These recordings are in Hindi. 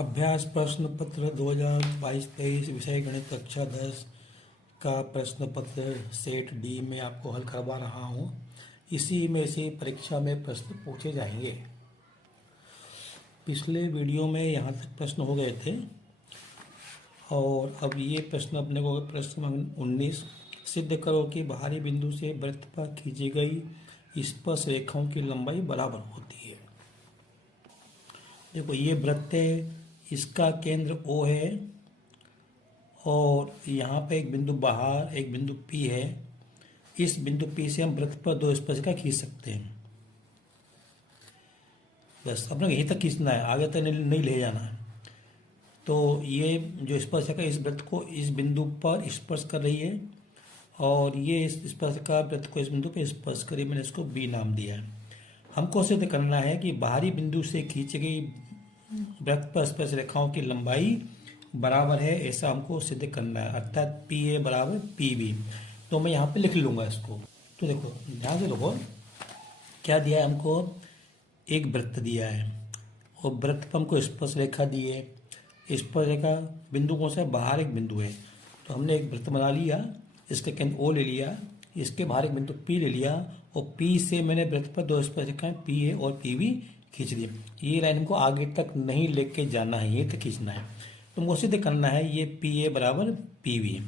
अभ्यास प्रश्न पत्र 2022-23 विषय गणित कक्षा 10 का प्रश्न पत्र सेट डी में आपको हल करवा रहा हूँ। इसी में से परीक्षा में प्रश्न पूछे जाएंगे। पिछले वीडियो में यहाँ तक प्रश्न हो गए थे और अब ये प्रश्न अपने को प्रश्न 19 सिद्ध करो कि बाहरी बिंदु से वृत्त पर खींची गई स्पर्श रेखाओं की लंबाई बराबर होती है। देखो ये वृत्त है, इसका केंद्र O है और यहाँ पे एक बिंदु बाहर एक बिंदु P है। इस बिंदु P से हम वृत्त पर दो स्पर्शिका खींच सकते हैं। बस अपने यहीं तक खींचना है, आगे तक नहीं ले जाना है। तो ये जो स्पर्शिका इस वृत्त को इस बिंदु पर स्पर्श कर रही है और ये इस स्पर्शिका वृत्त को इस बिंदु पर स्पर्श कर रही है। मैंने इसको B नाम दिया है। हमको सिद्ध करना है कि बाहरी बिंदु से खींची गई वृत्त पर स्पर्श रेखाओं की लंबाई बराबर है, ऐसा हमको सिद्ध करना है, अर्थात PA बराबर PB। तो मैं यहाँ पे लिख लूँगा इसको। तो देखो ध्यान से देखो क्या दिया है हमको, एक वृत्त दिया है और वृत्त पर हमको स्पर्श रेखा दी है। स्पर्श रेखा बिंदु कौन सा है, बाहर एक बिंदु है। तो हमने एक वृत्त बना लिया, इसके केंद्र O ले लिया, इसके बाहर एक बिंदु P ले लिया और P से मैंने वृत्त पर दो स्पर्श रेखाएं PA और PB खींच दी। ये लाइन हमको आगे तक नहीं लेके जाना है, ये तक खींचना है। तो हमको सिद्ध करना है ये PA बराबर PB,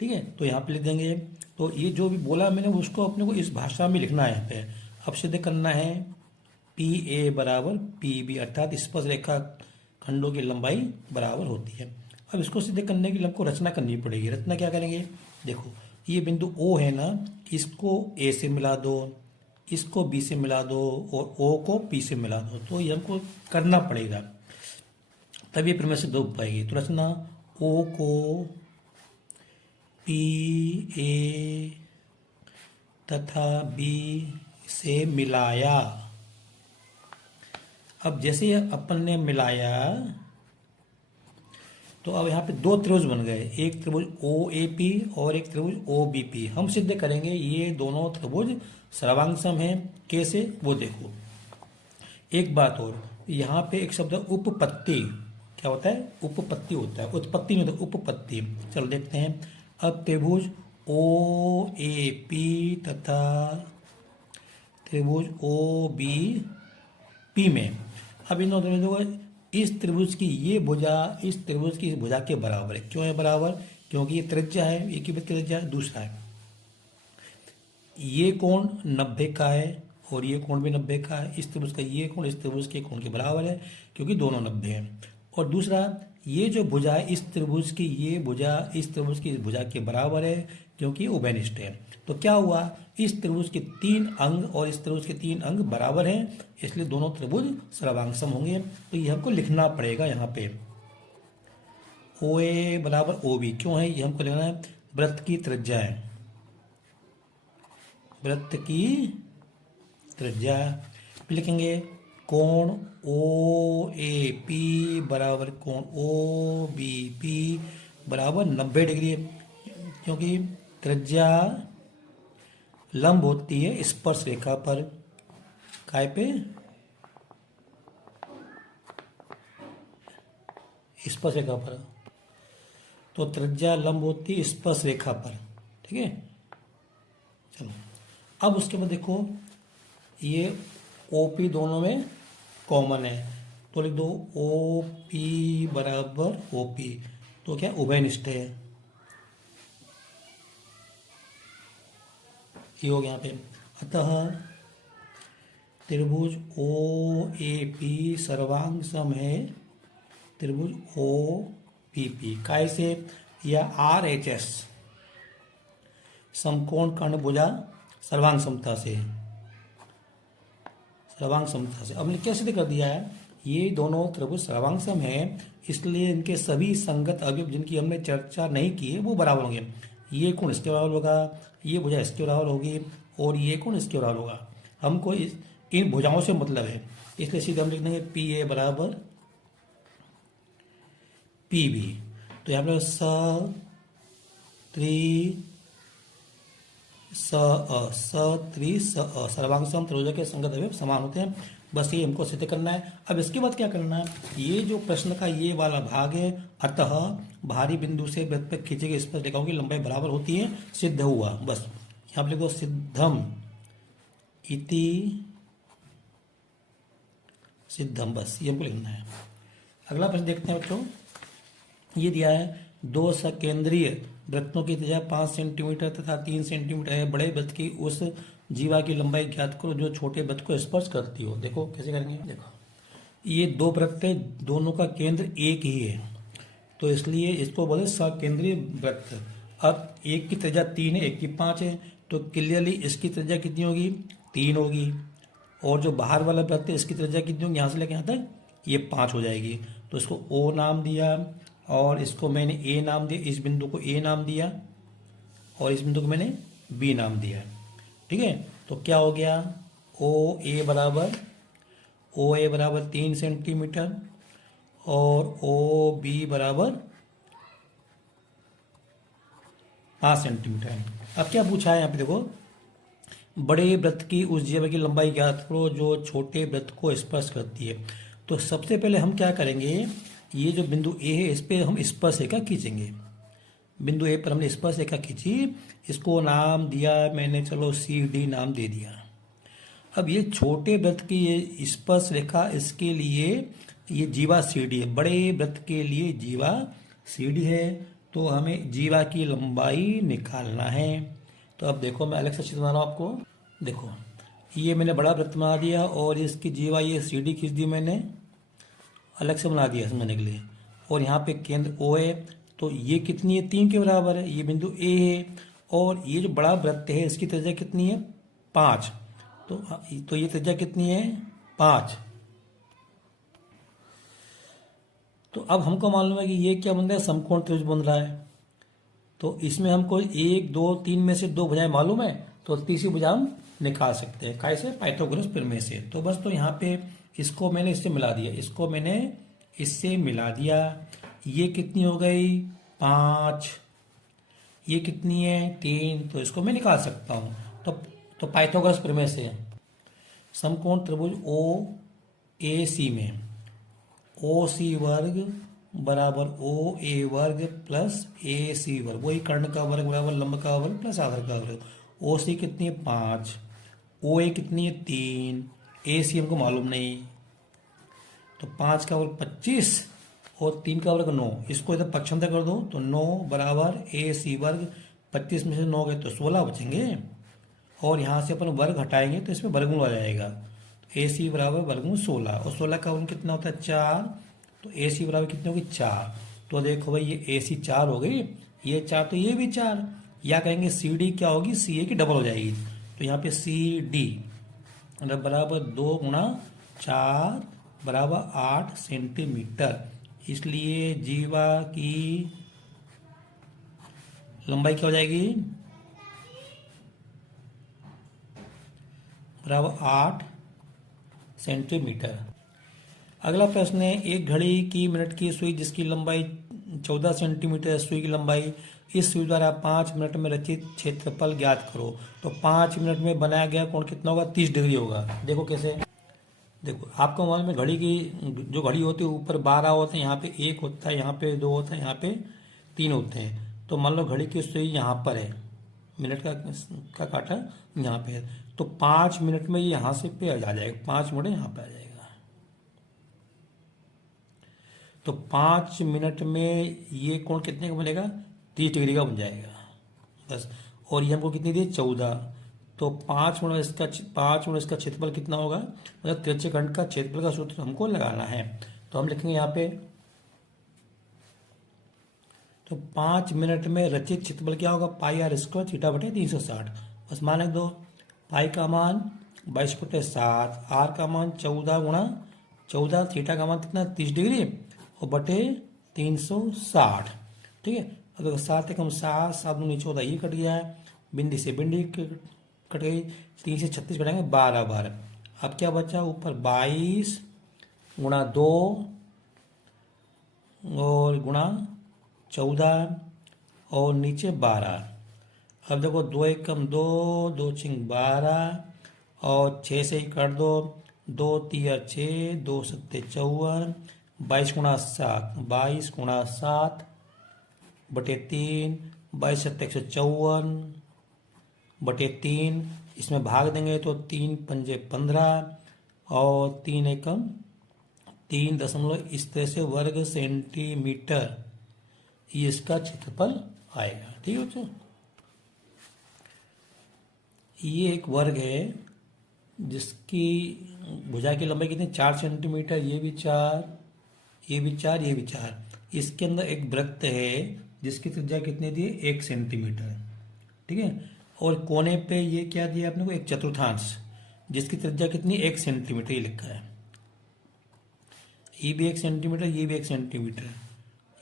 ठीक है। तो यहाँ पे लिख देंगे। तो ये जो भी बोला मैंने उसको अपने को इस भाषा में लिखना है यहाँ पे। अब सिद्ध करना है PA बराबर PB, अर्थात स्पर्श रेखा खंडों की लंबाई बराबर होती है। अब इसको सिद्ध करने के लिए हमको रचना करनी पड़ेगी। रचना क्या करेंगे, देखो ये बिंदु O है ना, इसको A से मिला दो, इसको B से मिला दो और O को P से मिला दो। तो ये हमको करना पड़ेगा, तभी फिर में से दो पाएगी। तो रचना O को PA तथा B से मिलाया। अब जैसे अपन ने मिलाया तो अब यहाँ पे दो त्रिभुज बन गए, एक त्रिभुज OAP और एक त्रिभुज OBP। हम सिद्ध करेंगे ये दोनों त्रिभुज सर्वांगसम है। कैसे, वो देखो। एक बात और, यहाँ पे एक शब्द उपपत्ति, क्या होता है, उपपत्ति होता है, उत्पत्ति नहीं होता, उपपत्ति। चलो देखते हैं। अब त्रिभुज OAP तथा त्रिभुज OBP में अब इन दोनों इस त्रिभुज की ये भुजा इस त्रिभुज की इस भुजा के बराबर है। क्यों है बराबर, क्योंकि ये त्रिज्या है, एक ही त्रिज्या है। दूसरा है ये कोण 90 का है और ये कोण भी 90 का है। इस त्रिभुज का ये कोण इस त्रिभुज के कोण के बराबर है, क्योंकि दोनों 90 हैं। और दूसरा ये जो भुजा है इस त्रिभुज की ये भुजा इस त्रिभुज की इस भुजा के बराबर है, क्योंकि उभयनिष्ठ है। तो क्या हुआ, इस त्रिभुज के 3 अंग और इस त्रिभुज के 3 अंग बराबर हैं, इसलिए दोनों त्रिभुज सर्वांगसम होंगे। तो ये हमको लिखना पड़ेगा यहाँ पे OA बराबर OB। क्यों है, ये हमको लिखना है, वृत्त की त्रिज्या है, वृत्त की त्रिज्या। लिखेंगे कोण OAP बराबर कोण OBP बराबर 90 डिग्री, क्योंकि त्रिज्या लंब होती है स्पर्श रेखा पर। काय पे, स्पर्श रेखा पर। तो त्रिज्या लंब होती है स्पर्श रेखा पर, ठीक है। चलो अब उसके बाद देखो ये OP दोनों में कॉमन है, तो लिख दो OP बराबर OP। तो क्या उभयनिष्ठ है, ये हो गया यहाँ पे। अतः त्रिभुज OAP सर्वांगसम है त्रिभुज OBP। काय से, या RHS समकोण कर्ण भुजा सर्वांग समता से, सर्वांग समता से। अब हमने क्या सिद्ध कर दिया है, ये दोनों त्रिभुज सर्वांगसम है, इसलिए इनके सभी संगत अवयव जिनकी हमने चर्चा नहीं की है वो बराबर होंगे। ये कोण इसके बराबर होगा, ये भुजा इसके बराबर होगी और ये कोण इसके बराबर होगा। हमको इन भुजाओं से मतलब है, इसलिए सीधे हम लिख देंगे PA बराबर PB। तो यहाँ पर स त्रि स सर्वांगसम त्रिभुज के संगत अवयव समान होते हैं। बस ये हमको सिद्ध करना है। अब इसके बाद क्या करना है, ये जो प्रश्न का ये वाला भाग है, अतः भारी बिंदु से वृत्त पर खींचे गए स्पर्श रेखाओं की लंबाई बराबर होती है, सिद्ध हुआ। बस यहाँ पे लिखो सिद्धम इति सिद्धम, बस ये हमको लिखना है। अगला प्रश्न देखते हैं बच्चों। ये दिया है दो सकेंद्रीय वृत्तों की त्रिज्या 5 सेंटीमीटर तथा 3 सेंटीमीटर है, बड़े वृत्त की उस जीवा की लंबाई ज्ञात करो जो छोटे वृत्त को स्पर्श करती हो। देखो कैसे करेंगे, देखो ये दो वृत्त है, दोनों का केंद्र एक ही है, तो इसलिए इसको बोले सकेंद्रीय वृत्त। अब एक की त्रिज्या 3 है, एक की 5 है, तो क्लियरली इसकी त्रिज्या कितनी होगी, 3 होगी। और जो बाहर वाला वृत्त है इसकी त्रिज्या कितनी होगी, यहाँ से लेकर यहाँ तक, ये 5 हो जाएगी। तो इसको O नाम दिया और इसको मैंने A नाम दिया, इस बिंदु को A नाम दिया और इस बिंदु को मैंने B नाम दिया। ठीक है, तो क्या हो गया, OA बराबर 3 सेंटीमीटर और OB बराबर 5 सेंटीमीटर। अब क्या पूछा है यहाँ पे, देखो बड़े वृत्त की उस जीवा की लंबाई ज्ञात करो जो छोटे वृत्त को स्पर्श करती है। तो सबसे पहले हम क्या करेंगे, ये जो बिंदु ए है इस पे हम स्पर्श रेखा खींचेंगे। बिंदु ए पर हमने स्पर्श रेखा खींची, इसको नाम दिया मैंने, चलो CD नाम दे दिया। अब ये छोटे वृत्त की ये स्पर्श रेखा, इसके लिए ये जीवा CD है, बड़े वृत्त के लिए जीवा CD है, तो हमें जीवा की लंबाई निकालना है। तो अब देखो मैं अलग से चित्र बना रहा हूं आपको। देखो ये मैंने बड़ा वृत्त बना दिया और इसकी जीवा ये CD खींच दी मैंने, अलग से बना दिया समझने के लिए। और यहाँ पे केंद्र O है, तो ये कितनी है, 3 के बराबर है, ये बिंदु A है। और ये जो बड़ा वृत्त है इसकी त्रिज्या कितनी है, 5, तो ये त्रिज्या कितनी है, 5। तो अब हमको मालूम है कि ये क्या बन रहा है, समकोण त्रिभुज बन रहा है। तो इसमें हमको 1 2 3 में से 2 भुजाएं मालूम है, तो तीसरी भुजा हम निकाल सकते हैं, कैसे, पाइथागोरस प्रमेय से। तो बस तो यहाँ पे इसको मैंने इससे मिला दिया, इसको मैंने इससे मिला दिया। ये कितनी हो गई, 5, ये कितनी है, 3, तो इसको मैं निकाल सकता हूँ। तो पाइथागोरस प्रमेय से समकोण त्रिभुज OAC में OC वर्ग बराबर OA वर्ग प्लस AC वर्ग, वही कर्ण का वर्ग बराबर लंब का वर्ग प्लस आधार का वर्ग। OC कितनी है, 5, OA कितनी है, 3, AC हमको मालूम नहीं, तो 5 का वर्ग 25 और 3 का वर्ग 9, इसको इधर पक्षांतर कर दो तो 9 बराबर AC वर्ग, 25 में से 9 गए तो 16 बचेंगे, और यहाँ से अपन वर्ग हटाएंगे तो इसमें वर्गमूल आ जाएगा। तो AC बराबर वर्गमूल 16, और 16 का वर्ग कितना होता है, 4, तो AC बराबर कितनी होगी, 4। तो देखो भाई ये AC 4 हो गई, ये 4 तो ये भी 4, या कहेंगे CD क्या होगी, CA की डबल हो जाएगी। तो यहाँ पे CD बराबर 2 गुणा 4 बराबर 8 सेंटीमीटर। इसलिए जीवा की लंबाई क्या हो जाएगी, बराबर 8 सेंटीमीटर। अगला प्रश्न है, एक घड़ी की मिनट की सुई जिसकी लंबाई 14 सेंटीमीटर है, सुई की लंबाई, इस सुई द्वारा 5 मिनट में रचित क्षेत्रफल ज्ञात करो। तो 5 मिनट में बनाया गया कोण कितना होगा, 30 डिग्री होगा। देखो कैसे, देखो आपको मालूम है घड़ी की जो घड़ी होती है ऊपर 12 होते हैं, यहाँ पे 1 होता है, यहाँ पे 2 होता है, यहाँ पे 3 होते हैं। तो मान लो घड़ी की सुई यहाँ पर है, मिनट का काटा यहाँ पे है, तो 5 मिनट में ये यहाँ से पे आ जाएगा, 5 मिनट यहाँ पे आ जाएगा। तो 5 मिनट में ये कोण कितने का बनेगा, 30 डिग्री का बन जाएगा बस। और ये हमको कितनी दी, 14, तो 5 गुणा इसका क्षेत्रफल कितना होगा, मतलब तिरछे खंड का क्षेत्रफल का सूत्र हमको लगाना है। तो हम लिखेंगे यहाँ पे, तो 5 मिनट में रचित क्षेत्रफल क्या होगा, πr² थीटा बटे 360। बस मान दो, पाई का मान 22/7, r का मान 14 गुणा 14, थीटा का मान कितना, 30 डिग्री और बटे 360। ठीक है, अब 7 एकम 7, 7 दूनी 14, ये कट गया है, बिंदी से बिंदी कट गई, 3 से 36 कटेंगे, 12 12। अब क्या बचा, ऊपर 22 गुणा 2 और गुणा 14 और नीचे 12। अब देखो 2 एकम 2, 2 छिंग 12 और 6 से ही काट दो, दो तिया 6, दो सत्ते 54, 22 × 7, 22 × 7 बटे 3, 22 × 7 = 154 बटे 3, इसमें भाग देंगे तो 3 × 5 = 15 और 3 एकम 3 दशमलव इस तरह से वर्ग सेंटीमीटर ये इसका क्षेत्रफल आएगा। ठीक है बच्चों, ये एक वर्ग है जिसकी भुजा की लंबाई कितनी 4 सेंटीमीटर, ये भी 4, ये भी 4, ये भी 4। इसके अंदर एक वृत्त है जिसकी त्रिज्या कितनी दी है 1 सेंटीमीटर। ठीक है, और कोने पे ये क्या दिया आपने को एक चतुर्थांश जिसकी त्रिज्या कितनी 1 सेंटीमीटर ये लिखा है। ये भी 1 सेंटीमीटर, ये भी 1 सेंटीमीटर,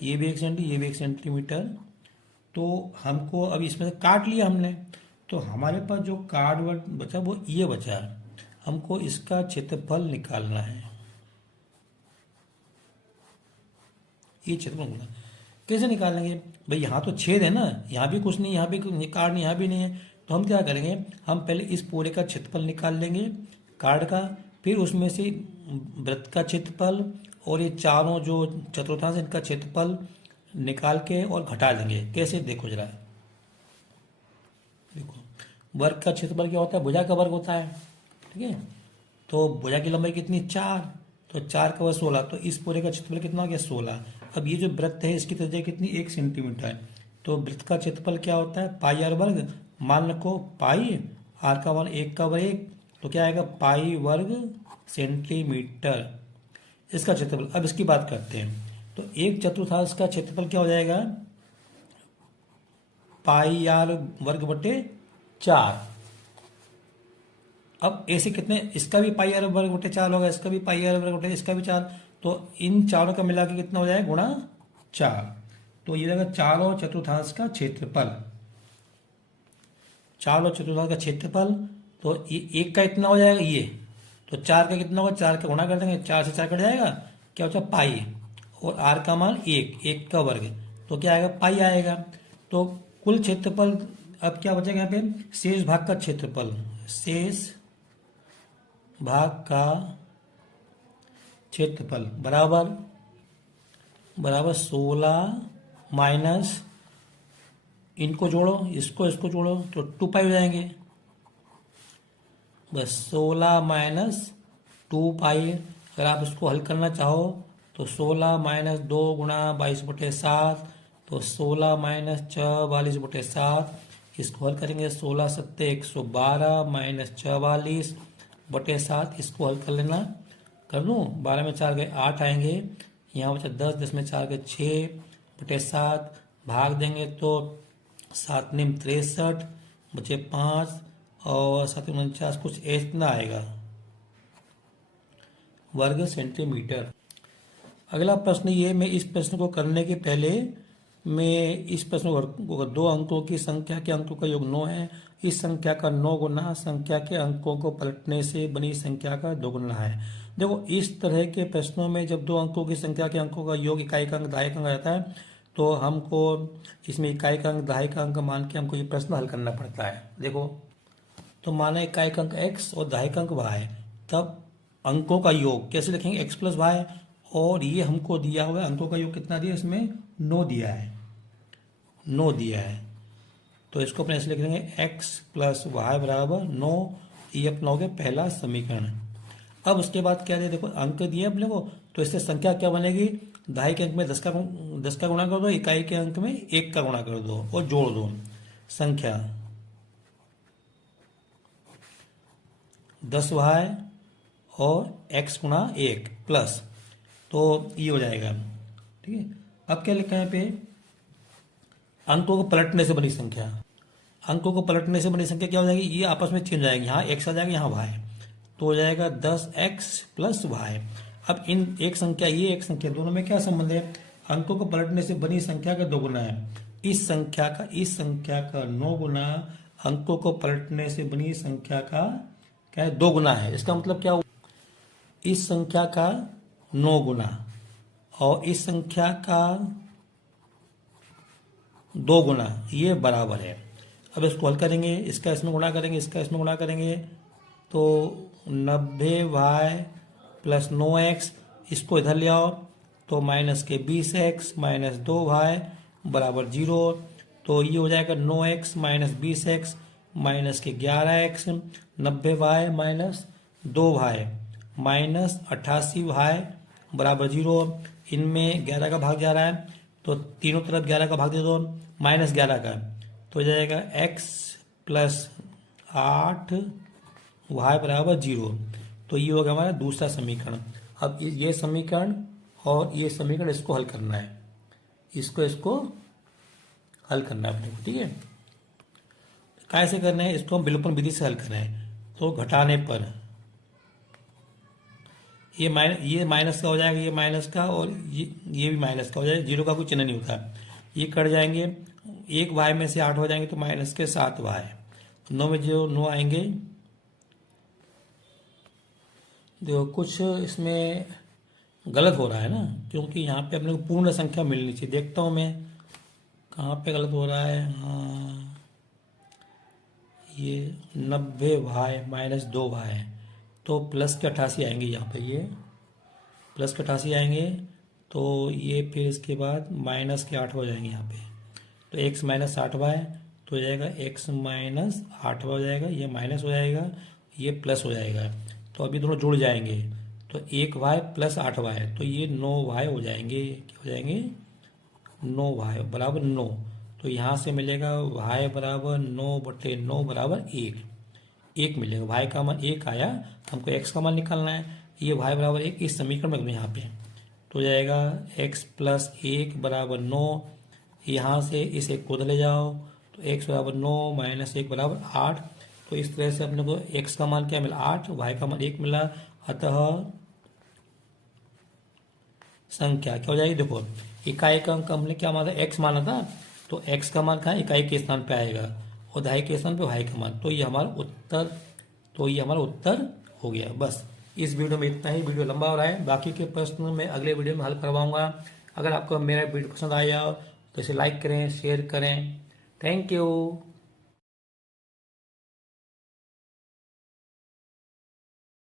ये भी 1 सेंटीमीटर, ये भी 1 सेंटीमीटर। तो हमको अब इसमें से काट लिया हमने, तो हमारे पास जो कार्ड वर्ड बचा वो ये बचा। हमको इसका क्षेत्रफल निकालना है। ये क्षेत्रफल कैसे निकालेंगे भाई, यहाँ तो छेद है ना, यहाँ भी कुछ नहीं, यहाँ भी कार्ड नहीं, यहाँ भी नहीं है। तो हम क्या करेंगे, हम पहले इस पूरे का क्षेत्रफल निकाल लेंगे कार्ड का, फिर उसमें से वृत्त का क्षेत्रफल और ये चारों जो चतुर्थांश इनका क्षेत्रफल निकाल के और घटा देंगे। कैसे देखो जरा, देखो वर्ग का क्षेत्रफल क्या होता है, भुजा का वर्ग होता है। ठीक है, तो भुजा की लंबाई कितनी 4, तो 4 का वर्ग 16, तो इस पूरे का क्षेत्रफल कितना हो गया 16। अब ये जो वृत्त है इसकी त्रिज्या कितनी 1 सेंटीमीटर है, तो वृत्त का क्षेत्रफल क्या होता है पाई आर वर्ग। मान रखो पाई आर का मान 1 का वर्ग 1, तो क्या आएगा पाई वर्ग सेंटीमीटर इसका क्षेत्रफल। अब इसकी बात करते हैं, तो 1/4 का क्षेत्रफल क्या हो जाएगा पाई आर वर्ग बटे 4। अब ऐसे कितने, इसका भी पाई आर वर्ग बटे 4 होगा, इसका भी पाई आर वर्ग बटे, इसका भी 4, तो इन चारों का मिला के कितना हो जाएगा गुणा 4। तो ये रहेगा 4/4 का क्षेत्रफल, 4/4 का क्षेत्रफल। तो ये 1 का इतना हो जाएगा ये, तो 4 का कितना होगा, 4 का गुणा कर देंगे, 4 से 4 कट जाएगा, क्या होता है पाई, और आर का मान 1 का वर्ग, तो क्या आएगा पाई आएगा। तो कुल क्षेत्रफल अब क्या बचेगा यहाँ पे, शेष भाग का क्षेत्रफल, शेष भाग का क्षेत्रफल बराबर 16 माइनस इनको जोड़ो, इसको जोड़ो तो 2 पाई हो जाएंगे, बस 16 माइनस 2 पाई। अगर आप इसको हल करना चाहो तो 16 माइनस 2 गुणा 22/7, तो 16 माइनस 44/7, इसको हल करेंगे 16 सत्ते 112 माइनस 44/7, इसको हल कर लेना, कर लूँ 12 में 4 गए 8 आएंगे, यहाँ बचा 10, 10 में 4 गए 6/7, भाग देंगे तो 7 निम 63 बचे 5 और 7 49 कुछ इतना आएगा वर्ग सेंटीमीटर। अगला प्रश्न ये, मैं इस प्रश्न को करने के पहले मैं इस प्रश्न को 2 अंकों की संख्या के अंकों का योग 9 है, इस संख्या का 9 गुना संख्या के अंकों को पलटने से बनी संख्या का 2 गुना है। देखो इस तरह के प्रश्नों में जब 2 अंकों की संख्या के अंकों का योग इकाई का अंक दहाई का अंक आता है, तो हमको इसमें इकाई का अंक दहाई का अंक मान के हमको ये प्रश्न हल करना पड़ता है। देखो तो माना इकाई का अंक x और दहाई का अंक y, तब अंकों का योग कैसे लिखेंगे x + y, और ये हमको दिया हुआ है अंकों का योग कितना दिया, इसमें 9 दिया है, 9 दिया है, तो इसको अपने ऐसे लिख देंगे x + y बराबर 9। ये अपना हो गया पहला समीकरण। अब उसके बाद क्या दिया, देखो अंक दिए अपने को, तो इससे संख्या क्या बनेगी, दहाई के अंक में 10 का गुणा कर दो, इकाई के अंक में 1 का गुणा कर दो और जोड़ दो, संख्या 10y और x गुणा 1 प्लस, तो ये हो जाएगा। ठीक है, अब क्या लिखा है यहाँ पे, अंकों को पलटने से बनी संख्या, अंकों को पलटने से बनी संख्या क्या हो जाएगी, ये आपस में चेंज आएगी, यहाँ x आ जाएगा यहाँ y, तो हो जाएगा 10x + y। अब इन एक संख्या ये एक संख्या दोनों में क्या संबंध है, अंकों को पलटने से बनी संख्या का 2 गुना है, इस संख्या का 9 गुना अंकों को पलटने से बनी संख्या का क्या है 2 गुना है। इसका मतलब क्या, इस संख्या का 9 गुना और इस संख्या का 2 गुना ये बराबर है। अब इसको हल करेंगे, इसका इसमें गुणा करेंगे, इसका इसमें गुणा करेंगे, तो 90y प्लस 9x, इसको इधर ले आओ तो माइनस के 20x माइनस 2y बराबर 0। तो ये हो जाएगा 9x माइनस 20x माइनस के 11x, 90y minus 2y minus 88y बराबर 0। इनमें 11 का भाग जा रहा है तो तीनों तरफ 11 का भाग दे दो, माइनस 11 का, तो हो जाएगा x प्लस 8y बराबर 0। तो ये होगा हमारा दूसरा समीकरण। अब ये समीकरण और ये समीकरण इसको हल करना है, इसको हल करना है अपने को, ठीक है। कैसे करना है इसको, हम विलोपन विधि से हल करना है। तो घटाने पर ये माइनस का हो जाएगा, ये माइनस का, और ये भी माइनस का हो जाएगा, 0 का कोई चिन्ह नहीं होता, ये कट जाएंगे। 1 y में से 8 हो जाएंगे तो माइनस के 7y, 9 में जो 9 आएंगे। देखो कुछ इसमें गलत हो रहा है ना, क्योंकि यहाँ पे अपने को पूर्ण संख्या मिलनी चाहिए। देखता हूँ मैं कहाँ पे गलत हो रहा है। हाँ, ये 90y माइनस 2y, तो प्लस के 88 आएंगे यहाँ पे, ये प्लस के 88 आएंगे। तो ये फिर इसके बाद माइनस के 8 हो जाएंगे यहाँ पे, तो x माइनस 8y, तो हो जाएगा x माइनस 8y हो जाएगा, ये माइनस हो जाएगा, ये प्लस हो जाएगा। तो अभी दोनों जुड़ जाएंगे, तो 1y प्लस 8y, तो ये 9y हो जाएंगे। क्या हो जाएंगे? 9y बराबर 9। तो यहाँ से मिलेगा y बराबर 9/9 बराबर 1 मिलेगा। y का मान 1 आया, हमको x का मान निकालना है। ये y बराबर 1 इस समीकरण में यहाँ पे, तो हो जाएगा x प्लस 1 बराबर 9। यहाँ से इस एक को उधर ले जाओ, तो x बराबर 9 माइनस 1 बराबर 8। तो इस तरह से अपने को x का मान क्या मिला? 8, y का मान 1 मिला। अतः संख्या क्या हो जाएगी? देखो इकाई का अंक हमने क्या माना? x माना था, तो x का मान कहाँ? इकाई के स्थान पे आएगा और दहाई के स्थान पे y का मान। तो ये हमारा उत्तर हो गया। बस इस वीडियो में इतना ही। वीडियो लंबा हो रहा है, बाकी के प्रश्न मैं अगले वीडियो में हल करवाऊंगा। अगर आपको मेरा वीडियो पसंद आया तो इसे लाइक करें, शेयर करें। Thank you.